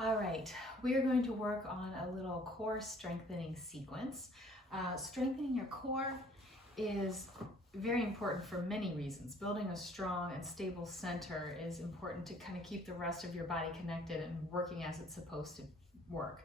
All right, we are going to work on a little core strengthening sequence. Strengthening your core is very important for many reasons. Building a strong and stable center is important to kind of keep the rest of your body connected and working as it's supposed to work.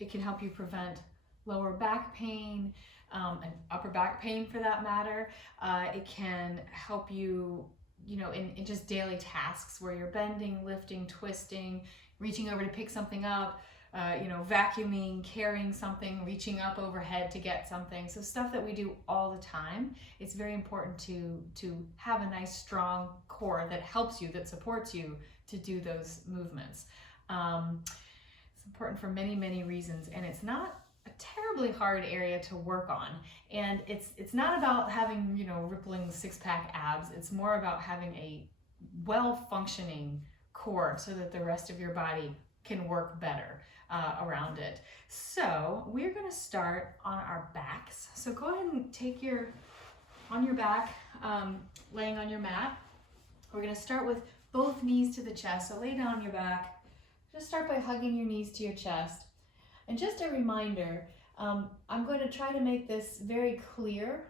It can help you prevent lower back pain, and upper back pain for that matter. It can help you, in just daily tasks where you're bending, lifting, twisting, reaching over to pick something up, vacuuming, carrying something, reaching up overhead to get something. So stuff that we do all the time. It's very important to have a nice strong core that helps you, that supports you to do those movements. It's important for many, many reasons, and it's not a terribly hard area to work on. And it's not about having, rippling six-pack abs. It's more about having a well-functioning core so that the rest of your body can work better around it. So we're going to start on our backs. So go ahead and take on your back, laying on your mat. We're going to start with both knees to the chest. So lay down on your back. Just start by hugging your knees to your chest. And just a reminder, I'm going to try to make this very clear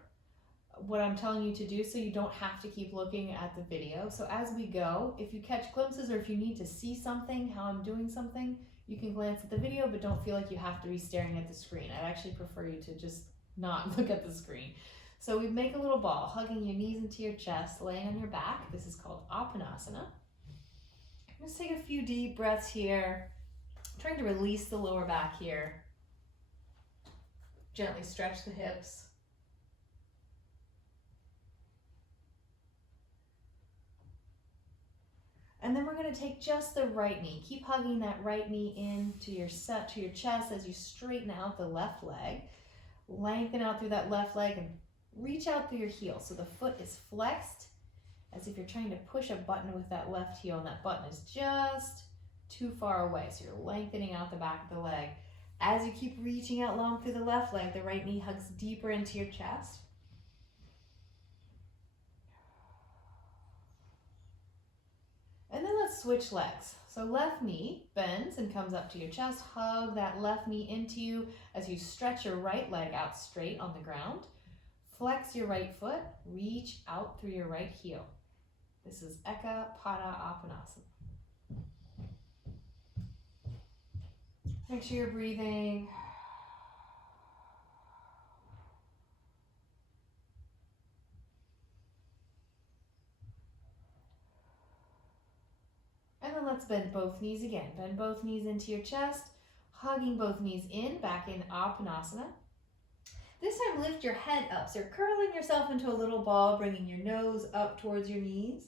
what I'm telling you to do so you don't have to keep looking at the video. So as we go, if you catch glimpses or if you need to see something, how I'm doing something, you can glance at the video, but don't feel like you have to be staring at the screen. I'd actually prefer you to just not look at the screen. So we make a little ball, hugging your knees into your chest, laying on your back. This is called Apanasana. Just take a few deep breaths here. Trying to release the lower back here. Gently stretch the hips. And then we're going to take just the right knee. Keep hugging that right knee into your chest as you straighten out the left leg. Lengthen out through that left leg and reach out through your heel. So the foot is flexed as if you're trying to push a button with that left heel, and that button is just too far away. So you're lengthening out the back of the leg. As you keep reaching out long through the left leg, the right knee hugs deeper into your chest. And then let's switch legs. So left knee bends and comes up to your chest. Hug that left knee into you as you stretch your right leg out straight on the ground. Flex your right foot. Reach out through your right heel. This is Eka Pada Apanasana. Make sure you're breathing. And then let's bend both knees again. Bend both knees into your chest, hugging both knees in, back in Apanasana. This time lift your head up. So you're curling yourself into a little ball, bringing your nose up towards your knees.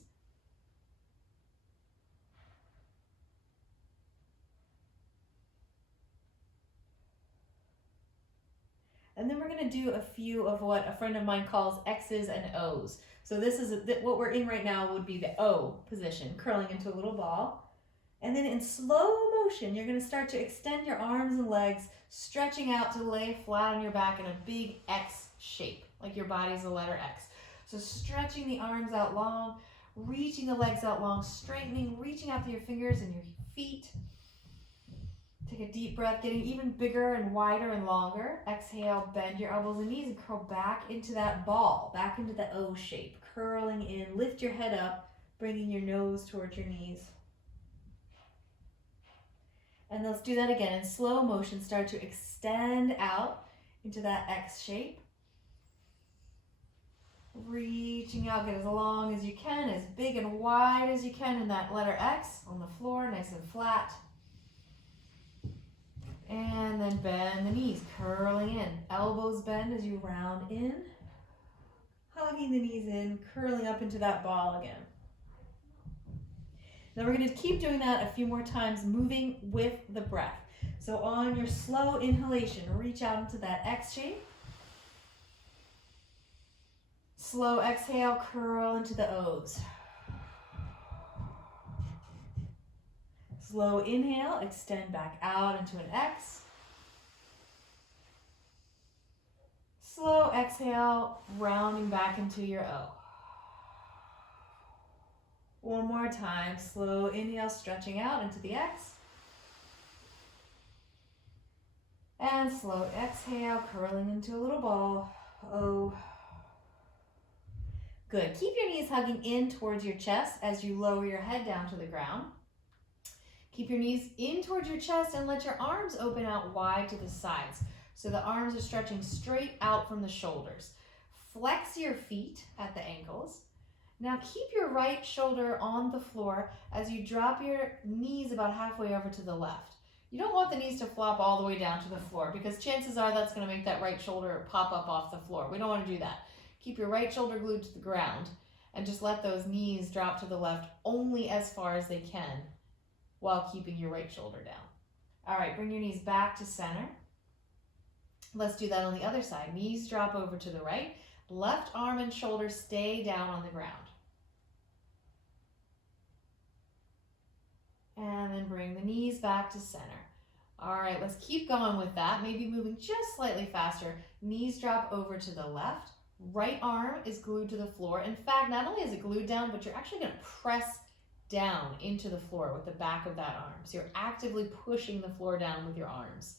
And then we're going to do a few of what a friend of mine calls X's and O's. So this is what we're in right now would be the O position, curling into a little ball. And then in slow motion, you're going to start to extend your arms and legs, stretching out to lay flat on your back in a big X shape, like your body's a letter X. So stretching the arms out long, reaching the legs out long, straightening, reaching out through your fingers and your feet. Take a deep breath, getting even bigger and wider and longer. Exhale, bend your elbows and knees and curl back into that ball, back into the O shape. Curling in, lift your head up, bringing your nose towards your knees. And let's do that again. In slow motion, start to extend out into that X shape. Reaching out, get as long as you can, as big and wide as you can in that letter X on the floor, nice and flat. And then bend the knees, curling in. Elbows bend as you round in. Hugging the knees in, curling up into that ball again. Now we're going to keep doing that a few more times, moving with the breath. So on your slow inhalation, reach out into that X shape. Slow exhale, curl into the O's. Slow inhale, extend back out into an X. Slow exhale, rounding back into your O. One more time, slow inhale, stretching out into the X. And slow exhale, curling into a little ball. O. Good. Keep your knees hugging in towards your chest as you lower your head down to the ground. Keep your knees in towards your chest and let your arms open out wide to the sides. So the arms are stretching straight out from the shoulders. Flex your feet at the ankles. Now keep your right shoulder on the floor as you drop your knees about halfway over to the left. You don't want the knees to flop all the way down to the floor because chances are that's going to make that right shoulder pop up off the floor. We don't want to do that. Keep your right shoulder glued to the ground and just let those knees drop to the left only as far as they can while keeping your right shoulder down. All right, bring your knees back to center. Let's do that on the other side. Knees drop over to the right. Left arm and shoulder stay down on the ground. And then bring the knees back to center. All right, let's keep going with that. Maybe moving just slightly faster. Knees drop over to the left. Right arm is glued to the floor. In fact, not only is it glued down, but you're actually going to press down into the floor with the back of that arm. So you're actively pushing the floor down with your arms.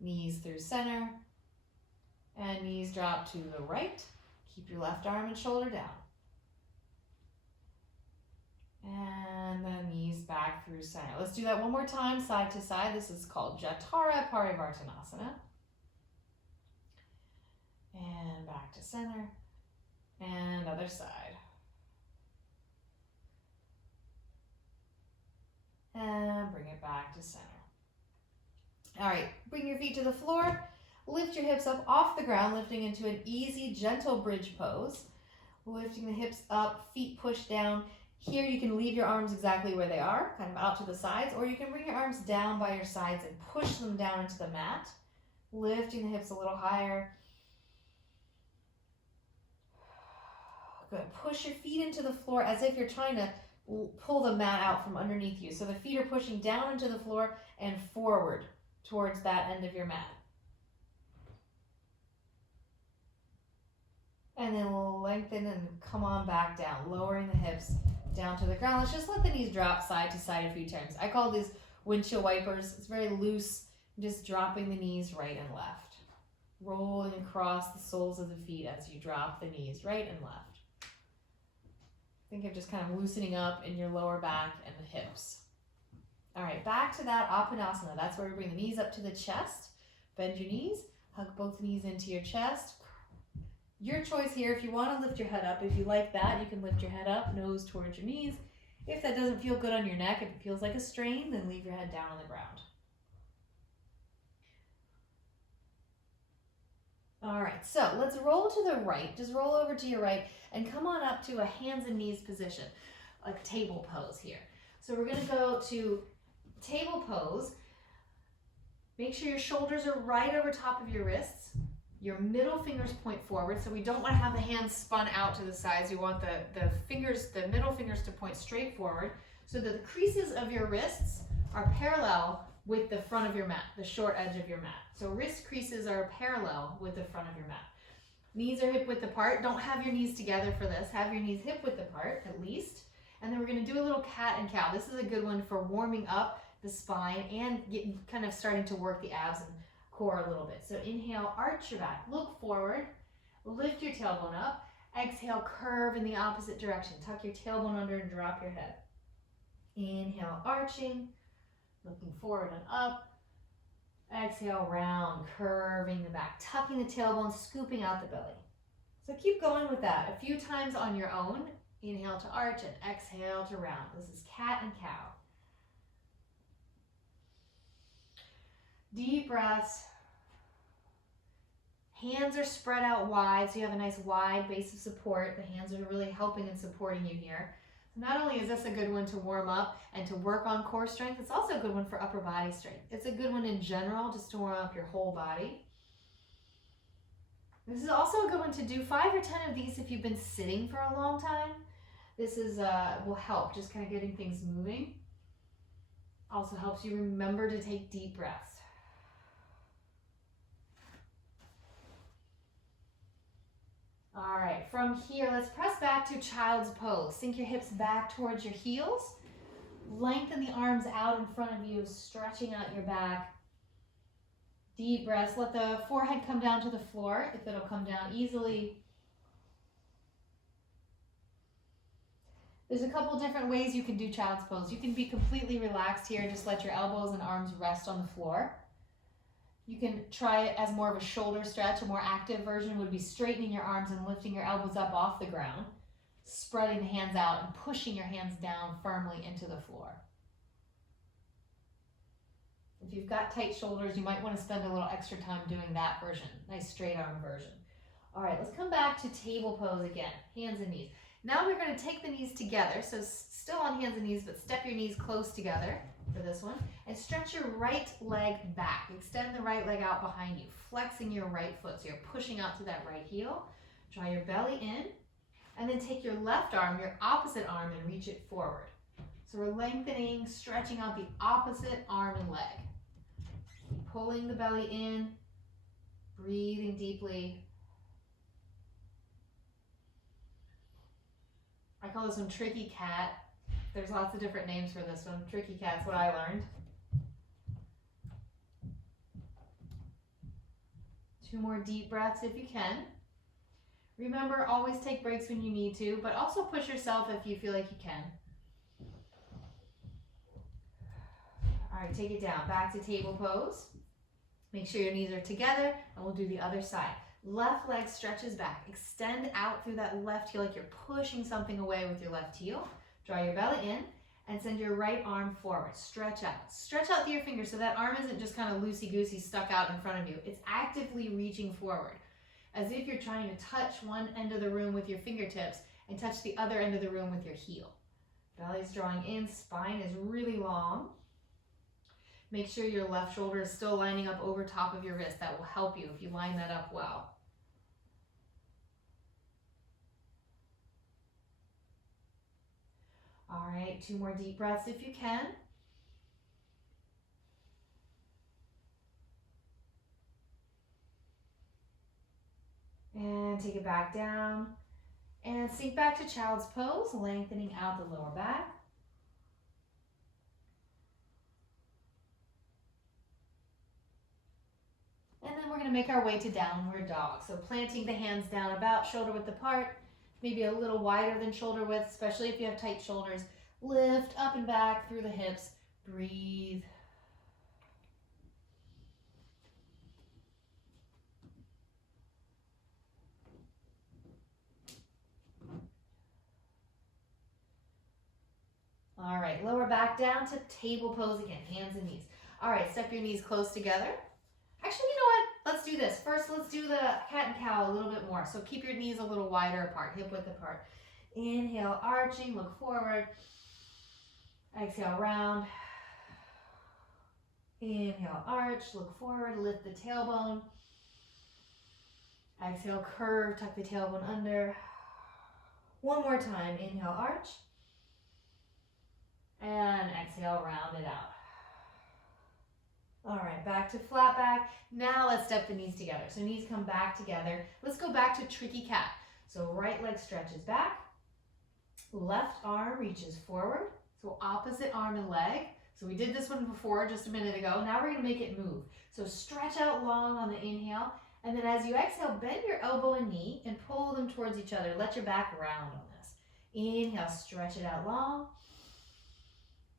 Knees through center. And knees drop to the right. Keep your left arm and shoulder down. And then knees back through center. Let's do that one more time, side to side. This is called Jatara Parivartanasana. And back to center. And other side. And bring it back to center. All right, bring your feet to the floor. Lift your hips up off the ground, lifting into an easy, gentle bridge pose. Lifting the hips up, feet push down. Here you can leave your arms exactly where they are, kind of out to the sides, or you can bring your arms down by your sides and push them down into the mat. Lifting the hips a little higher. Good. Push your feet into the floor as if you're trying to pull the mat out from underneath you. So the feet are pushing down into the floor and forward towards that end of your mat. And then lengthen and come on back down, lowering the hips down to the ground. Let's just let the knees drop side to side a few times. I call these windshield wipers. It's very loose, just dropping the knees right and left. Rolling across the soles of the feet as you drop the knees right and left. Think of just kind of loosening up in your lower back and the hips. All right, back to that Apanasana. That's where we bring the knees up to the chest. Bend your knees, hug both knees into your chest. Your choice here, if you want to lift your head up, if you like that, you can lift your head up, nose towards your knees. If that doesn't feel good on your neck, if it feels like a strain, then leave your head down on the ground. All right, so let's roll to the right. Just roll over to your right and come on up to a hands and knees position, a table pose here. So we're going to go to table pose. Make sure your shoulders are right over top of your wrists. Your middle fingers point forward, so we don't want to have the hands spun out to the sides. You want the middle fingers to point straight forward so that the creases of your wrists are parallel with the front of your mat, the short edge of your mat. So wrist creases are parallel with the front of your mat. Knees are hip width apart. Don't have your knees together for this. Have your knees hip width apart at least. And then we're going to do a little cat and cow. This is a good one for warming up the spine and kind of starting to work the abs and core a little bit. So inhale, arch your back, look forward, lift your tailbone up. Exhale, curve in the opposite direction. Tuck your tailbone under and drop your head. Inhale, arching, looking forward and up. Exhale, round, curving the back, tucking the tailbone, scooping out the belly. So keep going with that a few times on your own. Inhale to arch and exhale to round. This is cat and cow. Deep breaths. Hands are spread out wide, so you have a nice wide base of support. The hands are really helping and supporting you here. So not only is this a good one to warm up and to work on core strength, it's also a good one for upper body strength. It's a good one in general, just to warm up your whole body. This is also a good one to do 5 or 10 of these if you've been sitting for a long time. This is will help, just kind of getting things moving. Also helps you remember to take deep breaths. All right, from here, let's press back to child's pose. Sink your hips back towards your heels. Lengthen the arms out in front of you, stretching out your back. Deep breaths. Let the forehead come down to the floor if it'll come down easily. There's a couple different ways you can do child's pose. You can be completely relaxed here, just let your elbows and arms rest on the floor. You can try it as more of a shoulder stretch. A more active version would be straightening your arms and lifting your elbows up off the ground, spreading the hands out and pushing your hands down firmly into the floor. If you've got tight shoulders, you might want to spend a little extra time doing that version, nice straight arm version. All right, let's come back to table pose again, hands and knees. Now we're going to take the knees together, so still on hands and knees, but step your knees close together for this one, and stretch your right leg back. Extend the right leg out behind you, flexing your right foot, so you're pushing out to that right heel. Draw your belly in, and then take your left arm, your opposite arm, and reach it forward. So we're lengthening, stretching out the opposite arm and leg. Pulling the belly in, breathing deeply. I call this one tricky cat. There's lots of different names for this one. Tricky cat's what I learned. 2 more deep breaths if you can. Remember, always take breaks when you need to, but also push yourself if you feel like you can. All right, take it down. Back to table pose. Make sure your knees are together, and we'll do the other side. Left leg stretches back. Extend out through that left heel like you're pushing something away with your left heel. Draw your belly in and send your right arm forward. Stretch out. Stretch out through your fingers so that arm isn't just kind of loosey-goosey stuck out in front of you. It's actively reaching forward, as if you're trying to touch one end of the room with your fingertips and touch the other end of the room with your heel. Belly's drawing in, spine is really long. Make sure your left shoulder is still lining up over top of your wrist. That will help you if you line that up well. All right, 2 more deep breaths if you can. And take it back down. And sink back to child's pose, lengthening out the lower back. And then we're going to make our way to downward dog. So planting the hands down about shoulder width apart, maybe a little wider than shoulder width, especially if you have tight shoulders. Lift up and back through the hips. Breathe. All right, lower back down to table pose again, hands and knees. All right, step your knees close together. Actually, you know what? Let's do this. First, let's do the cat and cow a little bit more. So keep your knees a little wider apart, hip width apart. Inhale, arching, look forward. Exhale, round. Inhale, arch, look forward, lift the tailbone. Exhale, curve, tuck the tailbone under. One more time, inhale, arch. And exhale, round it out. All right, back to flat back. Now let's step the knees together. So knees come back together. Let's go back to tricky cat. So right leg stretches back. Left arm reaches forward. So opposite arm and leg. So we did this one before just a minute ago. Now we're going to make it move. So stretch out long on the inhale. And then as you exhale, bend your elbow and knee and pull them towards each other. Let your back round on this. Inhale, stretch it out long.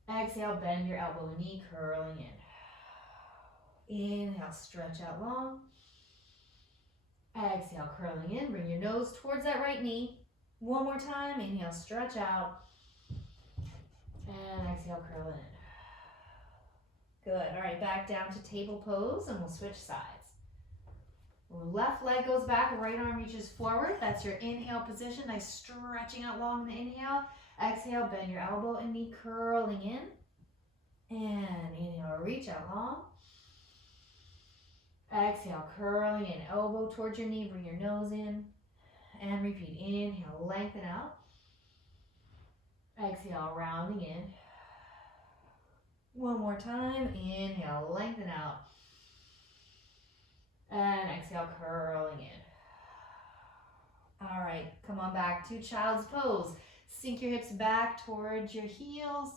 Exhale, bend your elbow and knee, curling in. Inhale, stretch out long. Exhale, curling in. Bring your nose towards that right knee. One more time. Inhale, stretch out. And exhale, curl in. Good. All right, back down to table pose, and we'll switch sides. Left leg goes back, right arm reaches forward. That's your inhale position. Nice stretching out long the inhale. Exhale, bend your elbow and knee, curling in. And inhale, reach out long. Exhale, curling in, elbow towards your knee, bring your nose in. And repeat, inhale, lengthen out. Exhale, rounding in. One more time, inhale, lengthen out. And exhale, curling in. All right, come on back to child's pose. Sink your hips back towards your heels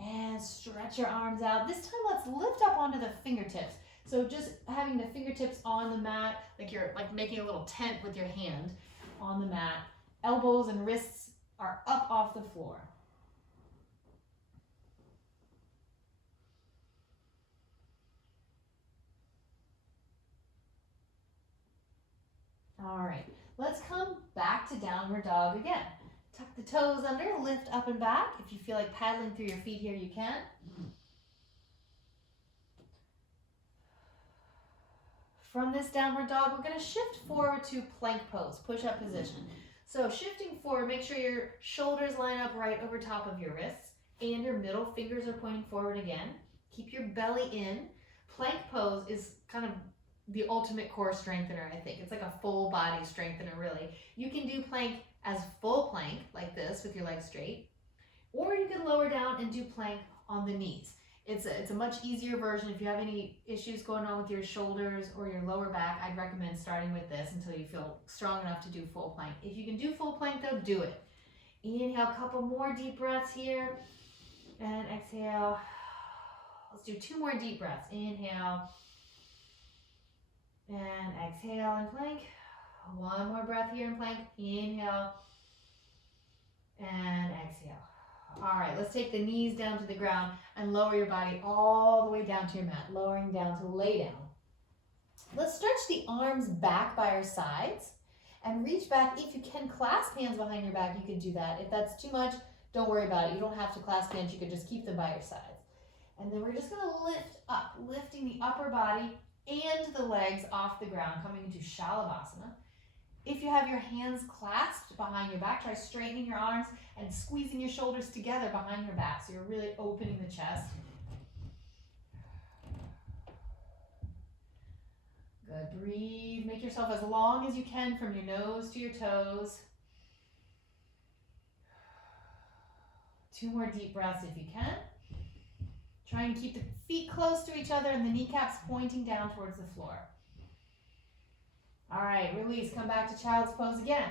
and stretch your arms out. This time, let's lift up onto the fingertips. So just having the fingertips on the mat, like you're like making a little tent with your hand on the mat. Elbows and wrists are up off the floor. All right, let's come back to downward dog again. Tuck the toes under, lift up and back. If you feel like paddling through your feet here, you can. From this downward dog, we're going to shift forward to plank pose, push-up position. So shifting forward, make sure your shoulders line up right over top of your wrists and your middle fingers are pointing forward again. Keep your belly in. Plank pose is kind of the ultimate core strengthener, I think. It's like a full body strengthener, really. You can do plank as full plank, like this, with your legs straight, or you can lower down and do plank on the knees. It's a much easier version. If you have any issues going on with your shoulders or your lower back, I'd recommend starting with this until you feel strong enough to do full plank. If you can do full plank though, do it. Inhale, a couple more deep breaths here, and exhale. Let's do 2 more deep breaths. Inhale, and exhale in plank. 1 more breath here in plank. Inhale, and exhale. All right, let's take the knees down to the ground and lower your body all the way down to your mat, lowering down to lay down. Let's stretch the arms back by our sides and reach back. If you can clasp hands behind your back, you can do that. If that's too much, don't worry about it. You don't have to clasp hands. You can just keep them by your sides. And then we're just going to lift up, lifting the upper body and the legs off the ground, coming into Shalabhasana. If you have your hands clasped behind your back, try straightening your arms and squeezing your shoulders together behind your back. So you're really opening the chest. Good. Breathe. Make yourself as long as you can from your nose to your toes. 2 more deep breaths if you can. Try and keep the feet close to each other and the kneecaps pointing down towards the floor. All right, release. Come back to child's pose again.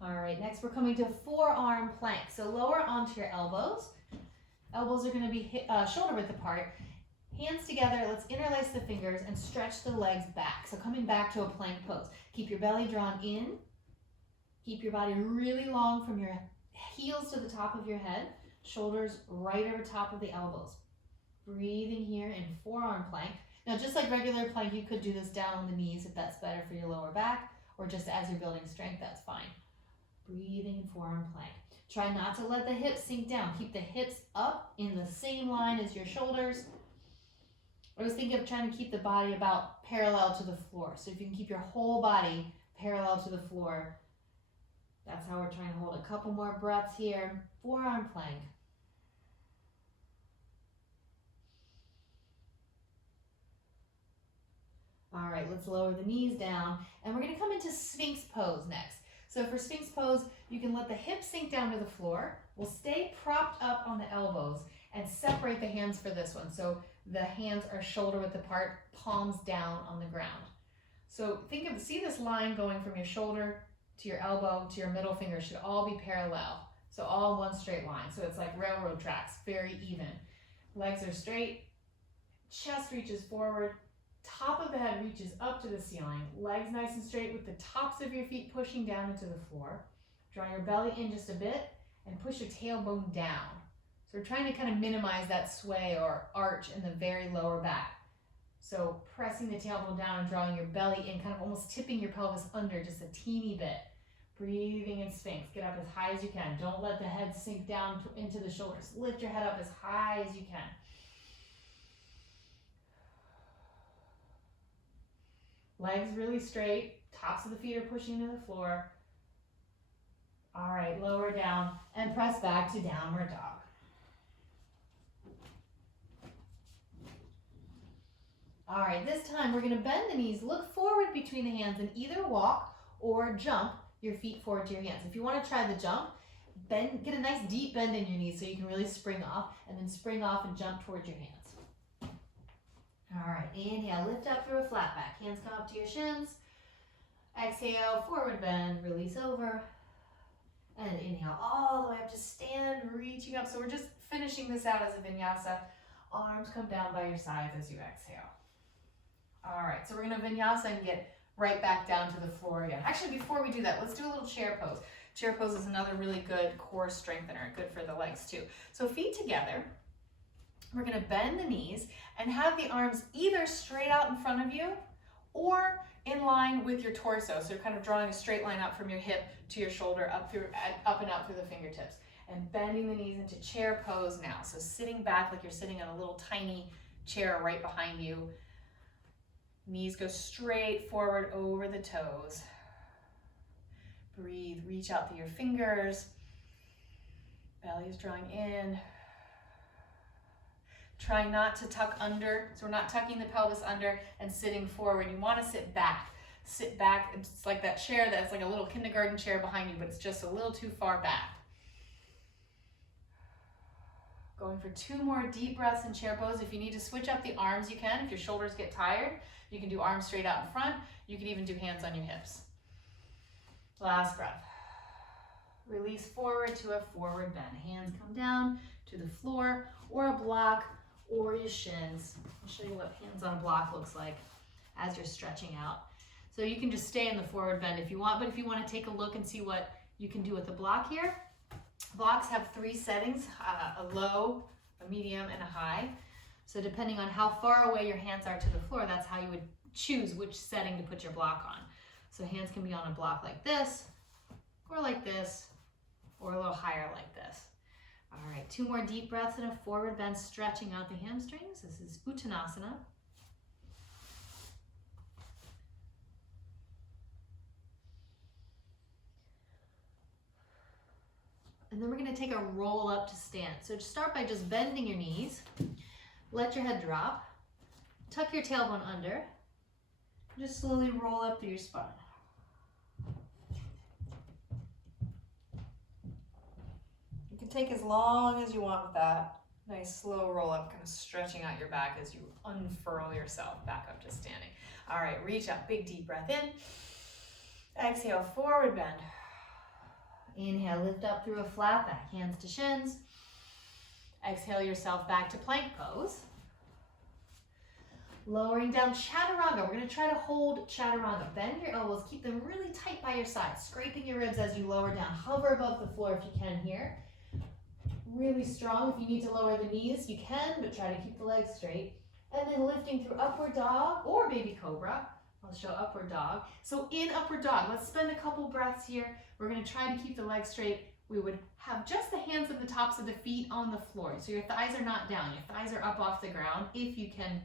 All right, next we're coming to forearm plank. So lower onto your elbows. Elbows are going to be shoulder width apart. Hands together, let's interlace the fingers and stretch the legs back. So coming back to a plank pose. Keep your belly drawn in. Keep your body really long from your heels to the top of your head. Shoulders right over top of the elbows. Breathing here in forearm plank. Now, just like regular plank, you could do this down on the knees if that's better for your lower back, or just as you're building strength, that's fine. Breathing in forearm plank. Try not to let the hips sink down. Keep the hips up in the same line as your shoulders. I was thinking of trying to keep the body about parallel to the floor. So if you can keep your whole body parallel to the floor, that's how we're trying to hold. A couple more breaths here. Forearm plank. All right, let's lower the knees down. And we're going to come into Sphinx pose next. So for Sphinx pose, you can let the hips sink down to the floor. We'll stay propped up on the elbows and separate the hands for this one. So the hands are shoulder width apart, palms down on the ground. So see this line going from your shoulder to your elbow to your middle finger should all be parallel. So all one straight line. So it's like railroad tracks, very even. Legs are straight, chest reaches forward, top of the head reaches up to the ceiling, legs nice and straight with the tops of your feet pushing down into the floor. Draw your belly in just a bit and push your tailbone down. So we're trying to kind of minimize that sway or arch in the very lower back. So pressing the tailbone down and drawing your belly in, kind of almost tipping your pelvis under just a teeny bit. Breathing in Sphinx. Get up as high as you can. Don't let the head sink down into the shoulders. Lift your head up as high as you can. Legs really straight. Tops of the feet are pushing to the floor. All right, lower down and press back to downward dog. All right, this time we're going to bend the knees, look forward between the hands, and either walk or jump your feet forward to your hands. If you want to try the jump, get a nice deep bend in your knees so you can really spring off, and then spring off and jump towards your hands. All right, inhale, lift up through a flat back. Hands come up to your shins. Exhale, forward bend, release over. And inhale all the way up to stand, reaching up. So we're just finishing this out as a vinyasa. Arms come down by your sides as you exhale. All right, so we're gonna vinyasa and get right back down to the floor again. Actually, before we do that, let's do a little chair pose. Chair pose is another really good core strengthener, good for the legs too. So feet together, we're gonna bend the knees and have the arms either straight out in front of you or in line with your torso. So you're kind of drawing a straight line up from your hip to your shoulder, up and out through the fingertips. And bending the knees into chair pose now. So sitting back like you're sitting on a little tiny chair right behind you. Knees go straight forward over the toes. Breathe, reach out through your fingers. Belly is drawing in. Try not to tuck under, so we're not tucking the pelvis under and sitting forward. You want to sit back. Sit back, it's like that chair that's like a little kindergarten chair behind you, but it's just a little too far back. Going for 2 more deep breaths in chair pose. If you need to switch up the arms, you can. If your shoulders get tired, you can do arms straight out in front. You can even do hands on your hips. Last breath. Release forward to a forward bend. Hands come down to the floor or a block or your shins. I'll show you what hands on a block looks like as you're stretching out. So you can just stay in the forward bend if you want, but if you want to take a look and see what you can do with the block here, blocks have 3 settings, a low, a medium, and a high. So depending on how far away your hands are to the floor, that's how you would choose which setting to put your block on. So hands can be on a block like this, or a little higher like this. All right, 2 more deep breaths in a forward bend, stretching out the hamstrings. This is Uttanasana. And then we're gonna take a roll up to stand. So start by just bending your knees, let your head drop, tuck your tailbone under, just slowly roll up through your spine. You can take as long as you want with that. Nice slow roll up, kind of stretching out your back as you unfurl yourself back up to standing. All right, reach up, big deep breath in. Exhale, forward bend. Inhale, lift up through a flat back, hands to shins. Exhale yourself back to plank pose. Lowering down chaturanga. We're gonna try to hold chaturanga. Bend your elbows, keep them really tight by your sides, scraping your ribs as you lower down. Hover above the floor if you can here. Really strong. If you need to lower the knees, you can, but try to keep the legs straight. And then lifting through upward dog or baby cobra. I'll show upward dog. So in upward dog, let's spend a couple breaths here. We're gonna try to keep the legs straight. We would have just the hands at the tops of the feet on the floor. So your thighs are not down, your thighs are up off the ground if you can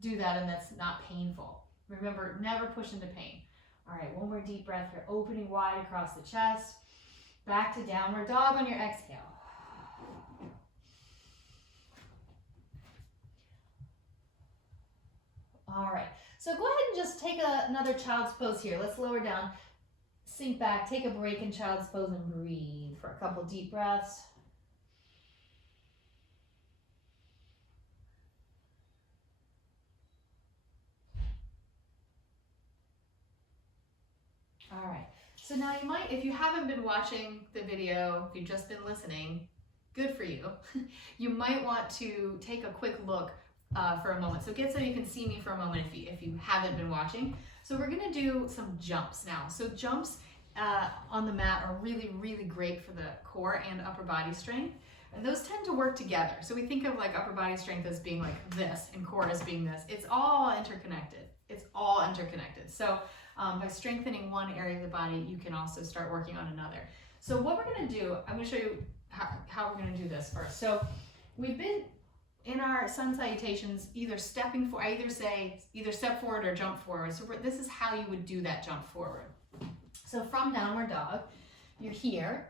do that and that's not painful. Remember, never push into pain. All right, 1 more deep breath here, opening wide across the chest. Back to downward dog on your exhale. All right, so go ahead and just take another child's pose here. Let's lower down, sink back, take a break in child's pose and breathe for a couple deep breaths. All right, so now you might, if you haven't been watching the video, if you've just been listening, good for you. You might want to take a quick look for a moment. So get so you can see me for a moment if you haven't been watching. So we're gonna do some jumps now. So jumps on the mat are really, really great for the core and upper body strength. And those tend to work together. So we think of like upper body strength as being like this and core as being this. It's all interconnected. It's all interconnected. So by strengthening one area of the body, you can also start working on another. So what we're gonna do, I'm gonna show you how we're gonna do this first. So we've been in our sun salutations, either stepping for, I either say, either step forward or jump forward. So this is how you would do that jump forward. So from downward dog, you're here.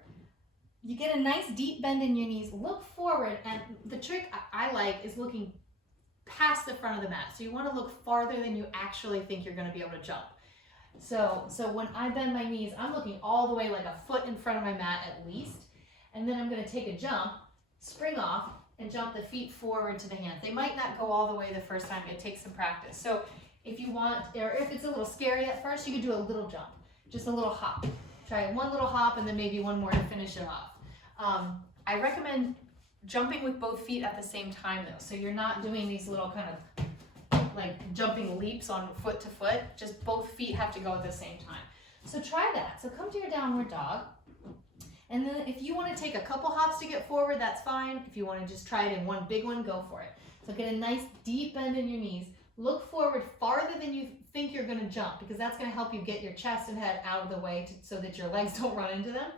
You get a nice deep bend in your knees, look forward, and the trick I like is looking past the front of the mat. So you wanna look farther than you actually think you're gonna be able to jump. So when I bend my knees, I'm looking all the way like a foot in front of my mat at least. And then I'm gonna take a jump, spring off, and jump the feet forward to the hands. They might not go all the way the first time, it takes some practice. So if you want, or if it's a little scary at first, you could do a little jump, just a little hop. Try one little hop and then maybe one more to finish it off. I recommend jumping with both feet at the same time though. So you're not doing these little kind of like jumping leaps on foot to foot. Just both feet have to go at the same time. So try that. So come to your downward dog. And then if you want to take a couple hops to get forward, that's fine. If you want to just try it in one big one, go for it. So get a nice deep bend in your knees. Look forward farther than you think you're going to jump, because that's going to help you get your chest and head out of the way so that your legs don't run into them.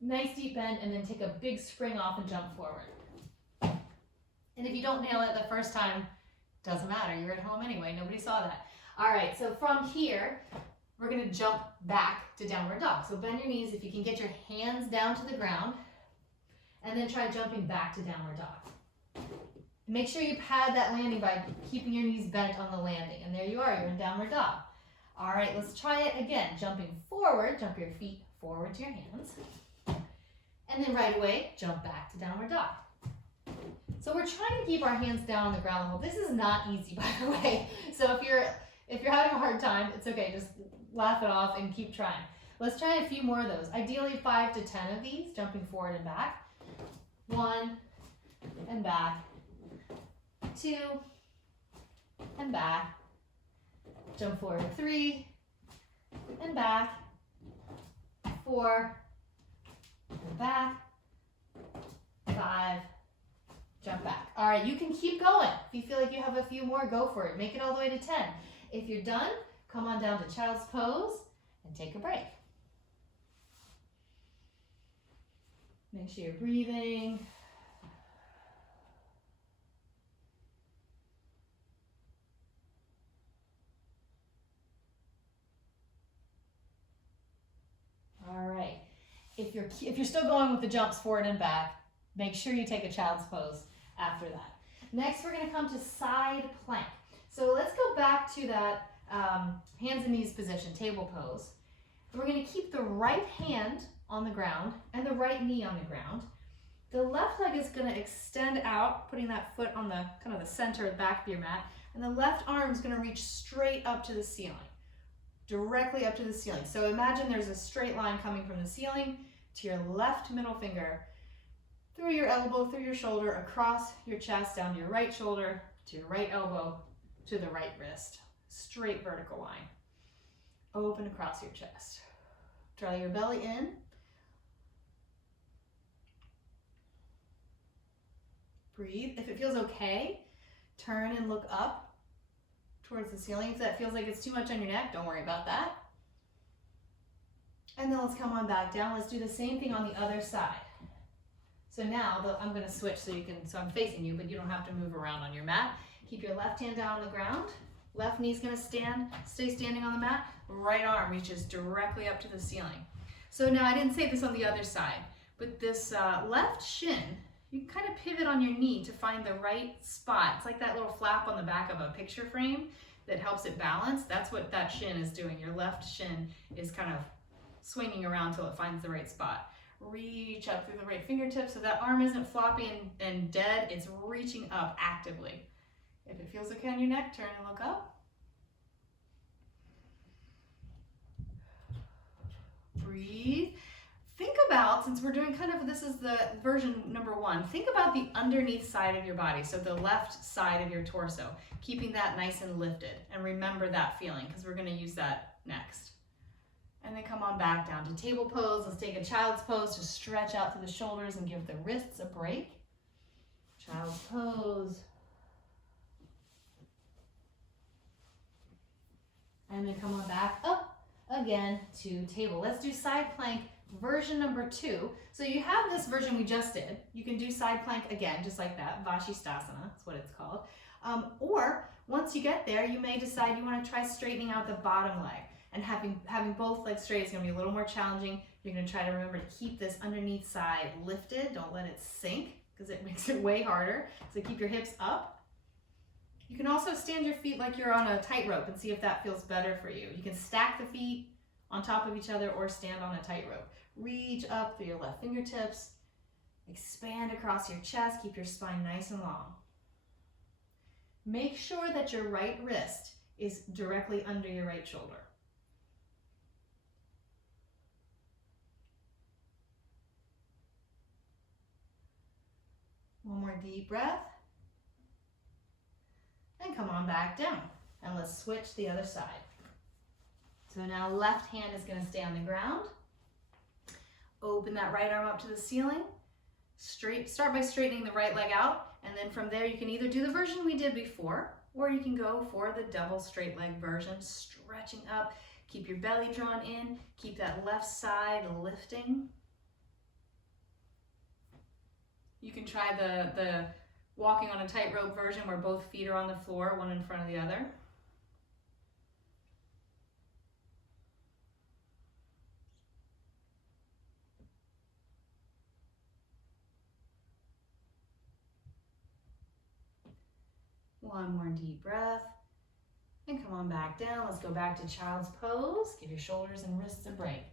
Nice deep bend, and then take a big spring off and jump forward. And if you don't nail it the first time, doesn't matter. You're at home anyway. Nobody saw that. All right, so from here, we're going to jump back to downward dog. So bend your knees if you can get your hands down to the ground, and then try jumping back to downward dog. Make sure you pad that landing by keeping your knees bent on the landing. And there you are, you're in downward dog. All right, let's try it again. Jumping forward, jump your feet forward to your hands. And then right away, jump back to downward dog. So we're trying to keep our hands down on the ground the whole. This is not easy, by the way. So if you're having a hard time, it's okay. Just laugh it off and keep trying. Let's try a few more of those. Ideally 5 to 10 of these, jumping forward and back. 1 and back. 2 and back. Jump forward 3 and back. 4 and back. 5. Jump back. All right, you can keep going. If you feel like you have a few more, go for it. Make it all the way to 10. If you're done, come on down to child's pose and take a break. Make sure you're breathing. All right. If you're still going with the jumps forward and back, make sure you take a child's pose after that. Next, we're going to come to side plank. So let's go back to that hands and knees position, table pose. And we're going to keep the right hand on the ground and the right knee on the ground. The left leg is going to extend out, putting that foot on the kind of the center of the back of your mat, and the left arm is going to reach straight up to the ceiling, directly up to the ceiling. So imagine there's a straight line coming from the ceiling to your left middle finger, through your elbow, through your shoulder, across your chest, down to your right shoulder, to your right elbow, to the right wrist. Straight vertical line. Open across your chest. Draw your belly in. Breathe. If it feels okay, turn and look up towards the ceiling. If that feels like it's too much on your neck, don't worry about that. And then let's come on back down. Let's do the same thing on the other side. So now I'm going to switch so I'm facing you, but you don't have to move around on your mat. Keep your left hand down on the ground. Left knee's going to stay standing on the mat. Right arm reaches directly up to the ceiling. So now I didn't say this on the other side, but this left shin, you can kind of pivot on your knee to find the right spot. It's like that little flap on the back of a picture frame that helps it balance. That's what that shin is doing. Your left shin is kind of swinging around till it finds the right spot. Reach up through the right fingertips so that arm isn't floppy and dead. It's reaching up actively. If it feels okay on your neck, turn and look up. Breathe. Think about, since we're doing this is the version number 1, think about the underneath side of your body, so the left side of your torso, keeping that nice and lifted. And remember that feeling, because we're going to use that next. And then come on back down to table pose. Let's take a child's pose to stretch out to the shoulders and give the wrists a break. Child's pose. And then come on back up again to table. Let's do side plank version number 2. So you have this version we just did. You can do side plank again, just like that. Vashisthasana, that's what it's called. Or once you get there, you may decide you want to try straightening out the bottom leg. And having both legs straight is going to be a little more challenging. You're going to try to remember to keep this underneath side lifted. Don't let it sink, because it makes it way harder. So keep your hips up. You can also stand your feet like you're on a tightrope and see if that feels better for you. You can stack the feet on top of each other or stand on a tightrope. Reach up through your left fingertips. Expand across your chest. Keep your spine nice and long. Make sure that your right wrist is directly under your right shoulder. One more deep breath. And come on back down. And let's switch the other side. So now left hand is going to stay on the ground. Open that right arm up to the ceiling. Start by straightening the right leg out. And then from there you can either do the version we did before, or you can go for the double straight leg version, stretching up. Keep your belly drawn in. Keep that left side lifting. You can try the walking on a tightrope version where both feet are on the floor, one in front of the other. One more deep breath. And come on back down. Let's go back to child's pose. Give your shoulders and wrists a break.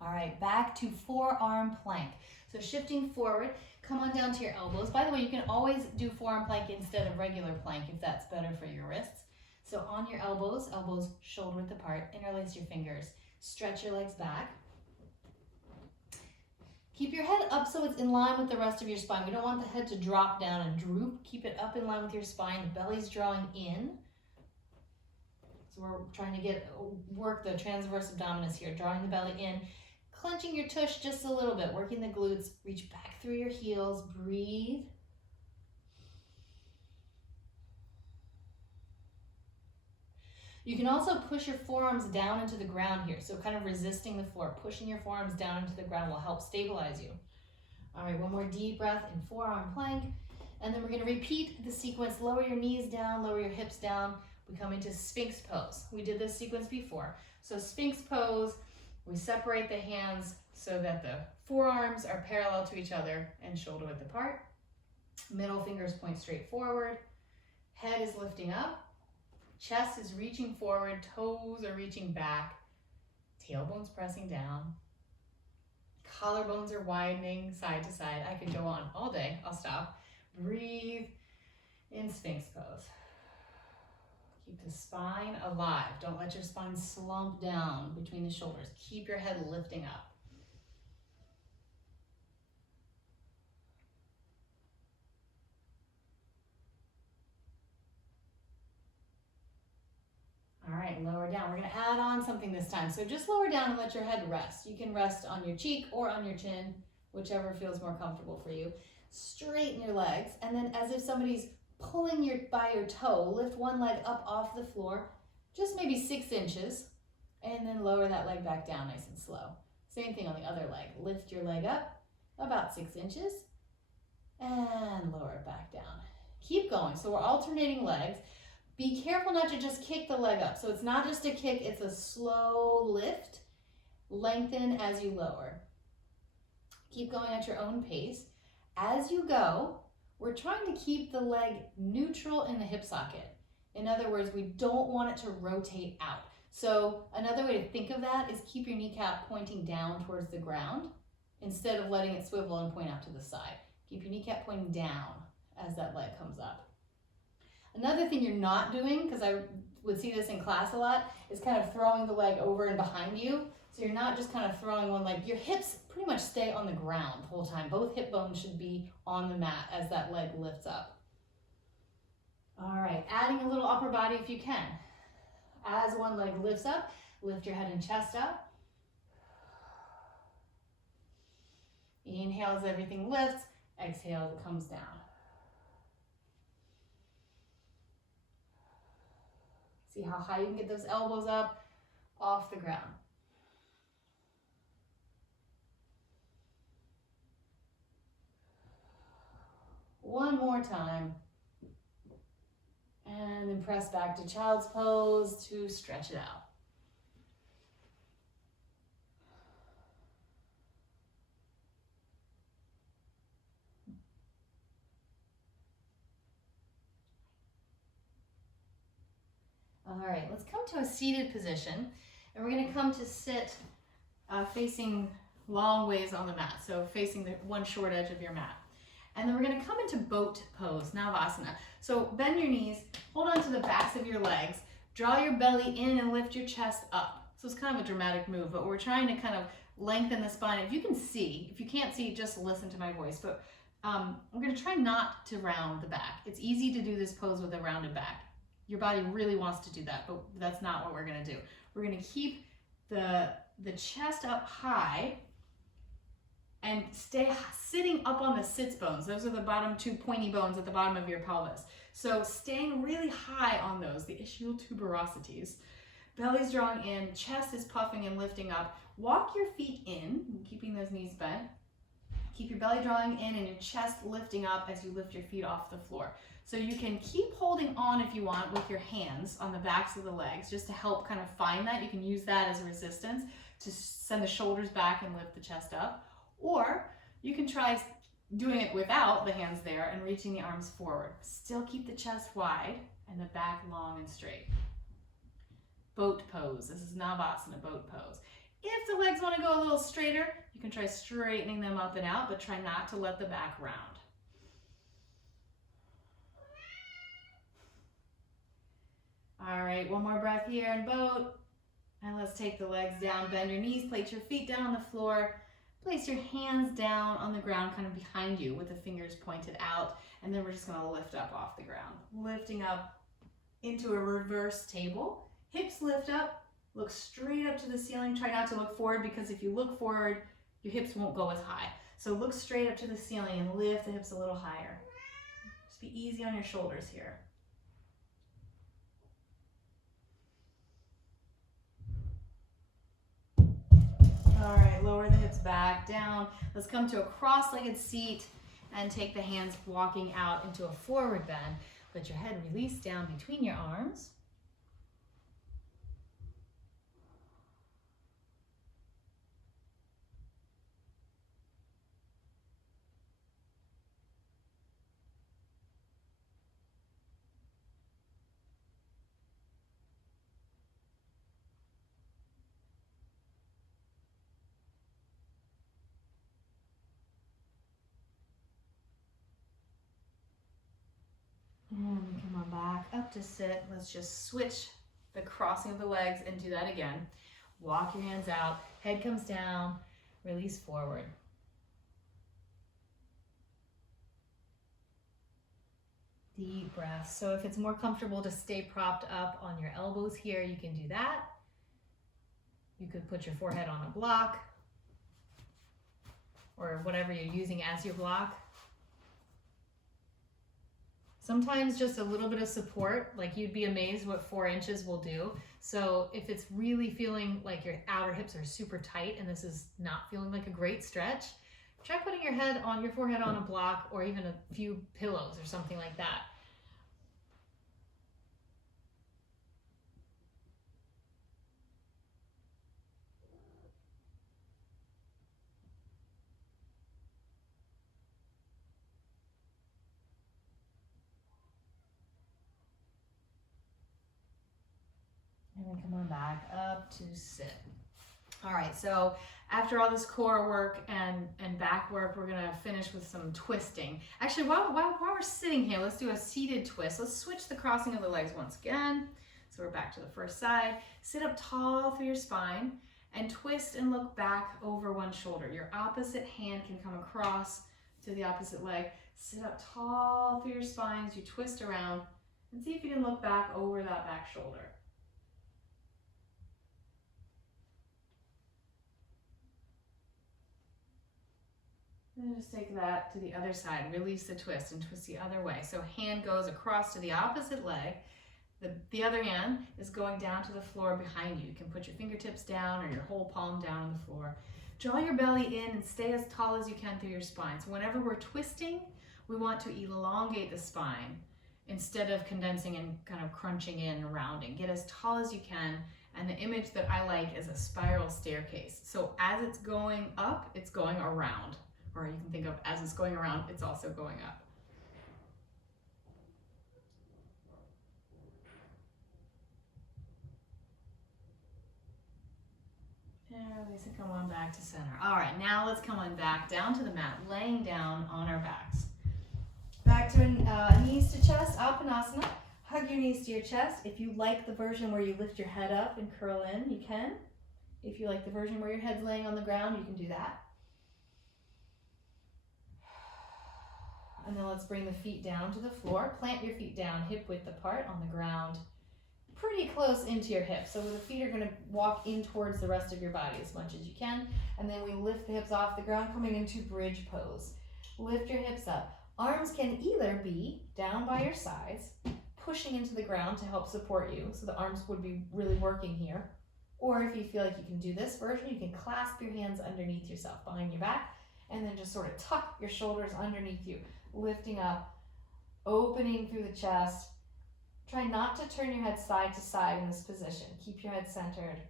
All right, back to forearm plank. So shifting forward, come on down to your elbows. By the way, you can always do forearm plank instead of regular plank if that's better for your wrists. So on your elbows, elbows shoulder width apart, interlace your fingers. Stretch your legs back. Keep your head up so it's in line with the rest of your spine. We don't want the head to drop down and droop. Keep it up in line with your spine. The belly's drawing in. So we're trying to work the transverse abdominis here, drawing the belly in. Clenching your tush just a little bit, working the glutes. Reach back through your heels. Breathe. You can also push your forearms down into the ground here. So kind of resisting the floor. Pushing your forearms down into the ground will help stabilize you. All right, one more deep breath in forearm plank. And then we're going to repeat the sequence. Lower your knees down, lower your hips down. We come into Sphinx pose. We did this sequence before. So Sphinx pose, we separate the hands so that the forearms are parallel to each other and shoulder width apart. Middle fingers point straight forward. Head is lifting up. Chest is reaching forward, toes are reaching back, tailbone's pressing down, collarbones are widening side to side. I could go on all day, I'll stop. Breathe in Sphinx pose. Keep the spine alive. Don't let your spine slump down between the shoulders. Keep your head lifting up. All right, lower down. We're going to add on something this time. So just lower down and let your head rest. You can rest on your cheek or on your chin, whichever feels more comfortable for you. Straighten your legs, and then as if somebody's pulling by your toe, lift one leg up off the floor, just maybe 6 inches, and then lower that leg back down nice and slow. Same thing on the other leg. Lift your leg up about 6 inches, and lower it back down. Keep going. So we're alternating legs. Be careful not to just kick the leg up. So it's not just a kick, it's a slow lift. Lengthen as you lower. Keep going at your own pace. As you go, we're trying to keep the leg neutral in the hip socket. In other words, we don't want it to rotate out. So another way to think of that is keep your kneecap pointing down towards the ground instead of letting it swivel and point out to the side. Keep your kneecap pointing down as that leg comes up. Another thing you're not doing, because I would see this in class a lot, is kind of throwing the leg over and behind you. So you're not just kind of throwing one leg. Your hips pretty much stay on the ground the whole time. Both hip bones should be on the mat as that leg lifts up. All right, adding a little upper body if you can. As one leg lifts up, lift your head and chest up. Inhale as everything lifts. Exhale as it comes down. See how high you can get those elbows up off the ground. One more time. And then press back to child's pose to stretch it out. All right, let's come to a seated position, and we're going to come to sit facing long ways on the mat, so facing the one short edge of your mat. And then we're gonna come into boat pose, Navasana. So bend your knees, hold on to the backs of your legs, draw your belly in and lift your chest up. So it's kind of a dramatic move, but we're trying to kind of lengthen the spine. If you can see, if you can't see, just listen to my voice. But we're gonna try not to round the back. It's easy to do this pose with a rounded back. Your body really wants to do that, but that's not what we're gonna do. We're gonna keep the chest up high and stay sitting up on the sits bones. Those are the bottom two pointy bones at the bottom of your pelvis. So staying really high on those, the ischial tuberosities. Belly's drawing in, chest is puffing and lifting up. Walk your feet in, keeping those knees bent. Keep your belly drawing in and your chest lifting up as you lift your feet off the floor. So you can keep holding on if you want with your hands on the backs of the legs just to help kind of find that. You can use that as a resistance to send the shoulders back and lift the chest up. Or you can try doing it without the hands there and reaching the arms forward. Still keep the chest wide and the back long and straight. Boat pose. This is Navasana, boat pose. If the legs want to go a little straighter, you can try straightening them up and out, but try not to let the back round. All right, one more breath here in boat. And let's take the legs down, bend your knees, place your feet down on the floor. Place your hands down on the ground, kind of behind you with the fingers pointed out. And then we're just gonna lift up off the ground. Lifting up into a reverse table. Hips lift up, look straight up to the ceiling. Try not to look forward because if you look forward, your hips won't go as high. So look straight up to the ceiling and lift the hips a little higher. Just be easy on your shoulders here. All right, lower the hips back down. Let's come to a cross-legged seat and take the hands walking out into a forward bend. Let your head release down between your arms. And come on back up to sit. Let's just switch the crossing of the legs and do that again. Walk your hands out, head comes down, release forward. Deep breath. So if it's more comfortable to stay propped up on your elbows here, you can do that. You could put your forehead on a block or whatever you're using as your block. Sometimes just a little bit of support, like you'd be amazed what 4 inches will do. So if it's really feeling like your outer hips are super tight and this is not feeling like a great stretch, try putting your forehead on a block or even a few pillows or something like that. And then come on back up to sit. All right, so after all this core work and back work, we're gonna finish with some twisting. Actually, while we're sitting here, let's do a seated twist. Let's switch the crossing of the legs once again. So we're back to the first side. Sit up tall through your spine and twist and look back over one shoulder. Your opposite hand can come across to the opposite leg. Sit up tall through your spine as you twist around and see if you can look back over that back shoulder. And then just take that to the other side, release the twist and twist the other way. So hand goes across to the opposite leg. The other hand is going down to the floor behind you. You can put your fingertips down or your whole palm down on the floor. Draw your belly in and stay as tall as you can through your spine. So whenever we're twisting, we want to elongate the spine instead of condensing and kind of crunching in and rounding. Get as tall as you can. And the image that I like is a spiral staircase. So as it's going up, it's going around. Or you can think of as it's going around, it's also going up. And release and come on back to center. All right, now let's come on back down to the mat, laying down on our backs. Back to knees to chest, Apanasana. Hug your knees to your chest. If you like the version where you lift your head up and curl in, you can. If you like the version where your head's laying on the ground, you can do that. And then let's bring the feet down to the floor. Plant your feet down hip width apart on the ground, pretty close into your hips. So the feet are going to walk in towards the rest of your body as much as you can. And then we lift the hips off the ground, coming into bridge pose. Lift your hips up. Arms can either be down by your sides, pushing into the ground to help support you. So the arms would be really working here. Or if you feel like you can do this version, you can clasp your hands underneath yourself, behind your back, and then just sort of tuck your shoulders underneath you. Lifting up, opening through the chest. Try not to turn your head side to side in this position. Keep your head centered.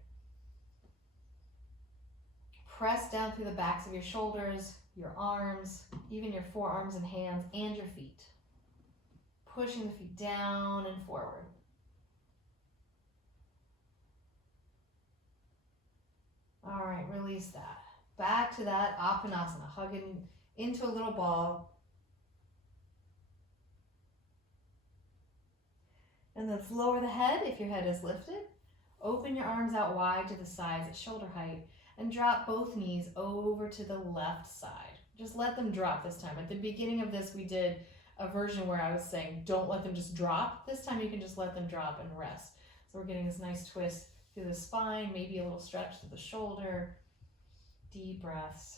Press down through the backs of your shoulders, your arms, even your forearms and hands, and your feet. Pushing the feet down and forward. All right, release that. Back to that Apanasana, hugging into a little ball. And then lower the head if your head is lifted. Open your arms out wide to the sides at shoulder height and drop both knees over to the left side. Just let them drop this time. At the beginning of this, we did a version where I was saying, don't let them just drop. This time you can just let them drop and rest. So we're getting this nice twist through the spine, maybe a little stretch to the shoulder. Deep breaths.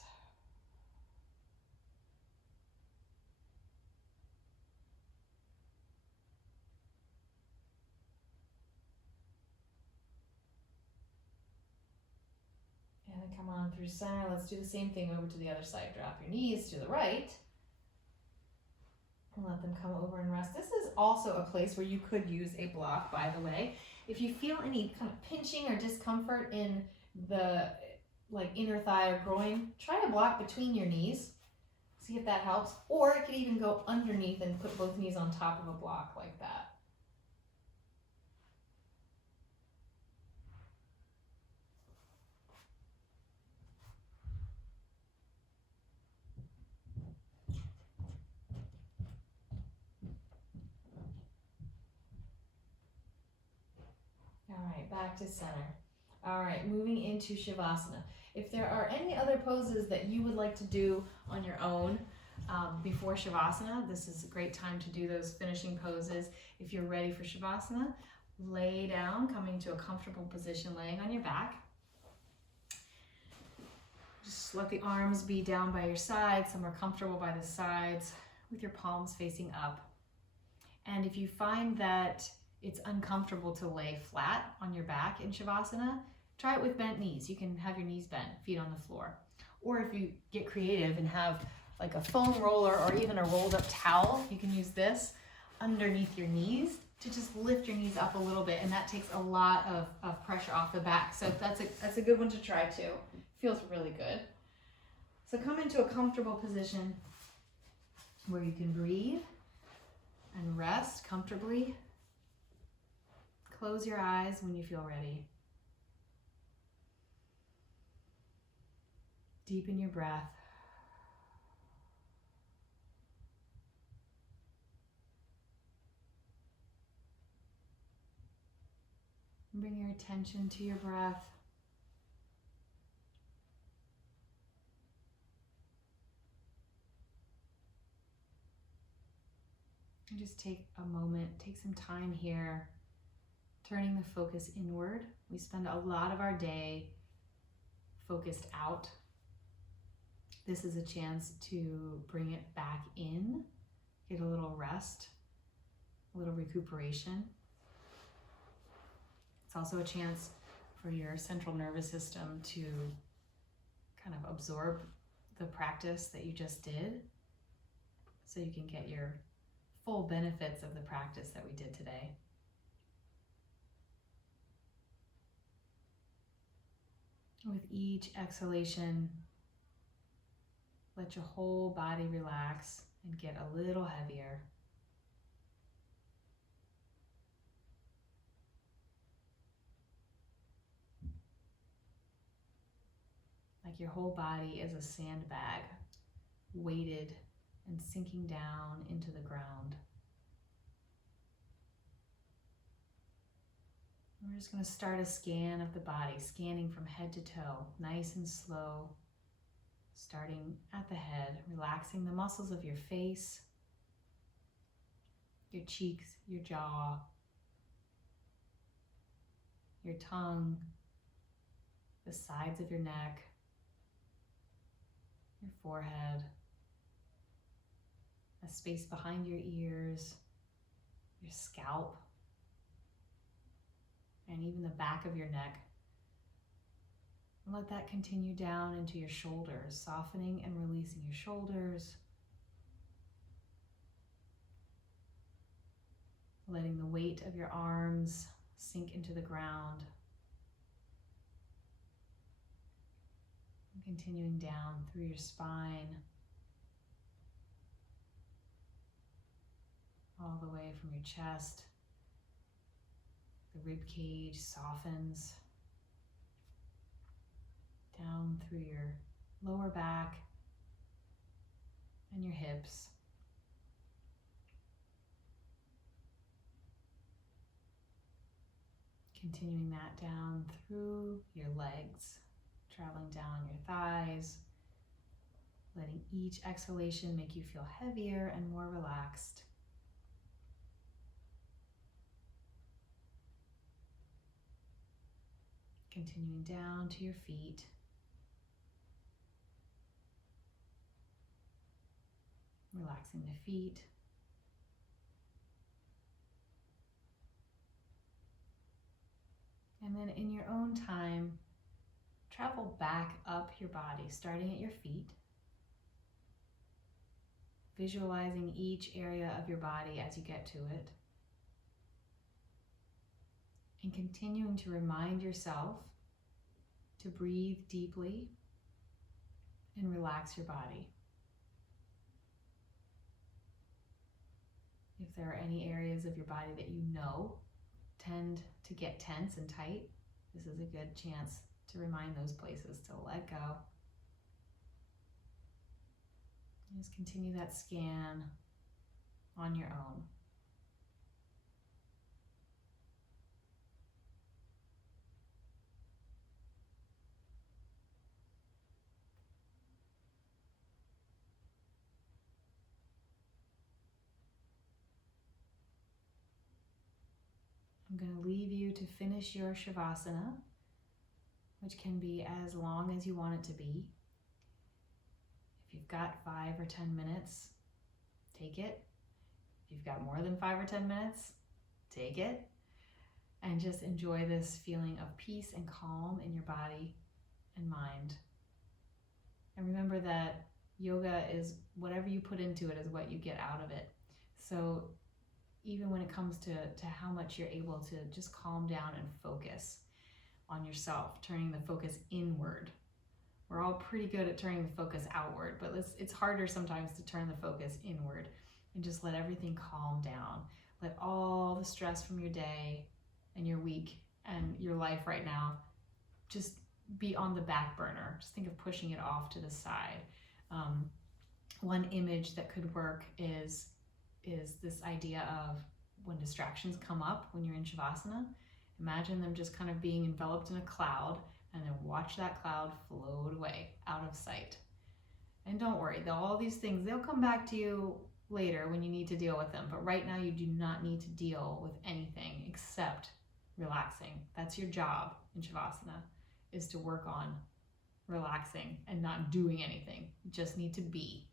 And then come on through center. Let's do the same thing over to the other side. Drop your knees to the right. And let them come over and rest. This is also a place where you could use a block, by the way. If you feel any kind of pinching or discomfort in the inner thigh or groin, try a block between your knees. See if that helps. Or it could even go underneath and put both knees on top of a block like that. All right, back to center. All right, moving into Shavasana. If there are any other poses that you would like to do on your own before Shavasana, this is a great time to do those finishing poses. If you're ready for Shavasana, lay down, coming to a comfortable position, laying on your back. Just let the arms be down by your sides, somewhere comfortable by the sides, with your palms facing up. And if you find that it's uncomfortable to lay flat on your back in Shavasana, try it with bent knees. You can have your knees bent, feet on the floor. Or if you get creative and have like a foam roller or even a rolled up towel, you can use this underneath your knees to just lift your knees up a little bit, and that takes a lot of pressure off the back. So that's a good one to try too. Feels really good. So come into a comfortable position where you can breathe and rest comfortably. Close your eyes when you feel ready. Deepen your breath. Bring your attention to your breath. And just take a moment, take some time here, turning the focus inward. We spend a lot of our day focused out. This is a chance to bring it back in, get a little rest, a little recuperation. It's also a chance for your central nervous system to kind of absorb the practice that you just did, so you can get your full benefits of the practice that we did today. With each exhalation, let your whole body relax and get a little heavier. Like your whole body is a sandbag, weighted and sinking down into the ground. We're just going to start a scan of the body, scanning from head to toe, nice and slow, starting at the head, relaxing the muscles of your face, your cheeks, your jaw, your tongue, the sides of your neck, your forehead, a space behind your ears, your scalp, and even the back of your neck. And let that continue down into your shoulders, softening and releasing your shoulders, letting the weight of your arms sink into the ground, and continuing down through your spine, all the way from your chest. The rib cage softens down through your lower back and your hips. Continuing that down through your legs, traveling down your thighs, letting each exhalation make you feel heavier and more relaxed. Continuing down to your feet. Relaxing the feet. And then in your own time, travel back up your body, starting at your feet, visualizing each area of your body as you get to it, and continuing to remind yourself to breathe deeply and relax your body. If there are any areas of your body that you know tend to get tense and tight, this is a good chance to remind those places to let go. Just continue that scan on your own. I'm going to leave you to finish your Shavasana, which can be as long as you want it to be. If you've got 5 or 10 minutes, take it. If you've got more than 5 or 10 minutes, take it. And just enjoy this feeling of peace and calm in your body and mind. And remember that yoga is whatever you put into it is what you get out of it. So even when it comes to how much you're able to just calm down and focus on yourself, turning the focus inward. We're all pretty good at turning the focus outward, but it's harder sometimes to turn the focus inward and just let everything calm down. Let all the stress from your day and your week and your life right now just be on the back burner. Just think of pushing it off to the side. One image that could work is this idea of when distractions come up when you're in Shavasana, imagine them just kind of being enveloped in a cloud, and then watch that cloud float away out of sight. And don't worry, all these things, they'll come back to you later when you need to deal with them. But right now you do not need to deal with anything except relaxing. That's your job in Shavasana, is to work on relaxing and not doing anything. You just need to be.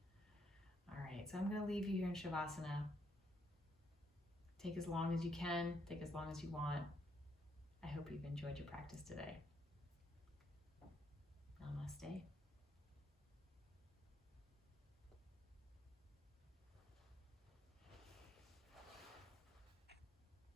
All right, so I'm going to leave you here in Shavasana. Take as long as you can, take as long as you want. I hope you've enjoyed your practice today. Namaste.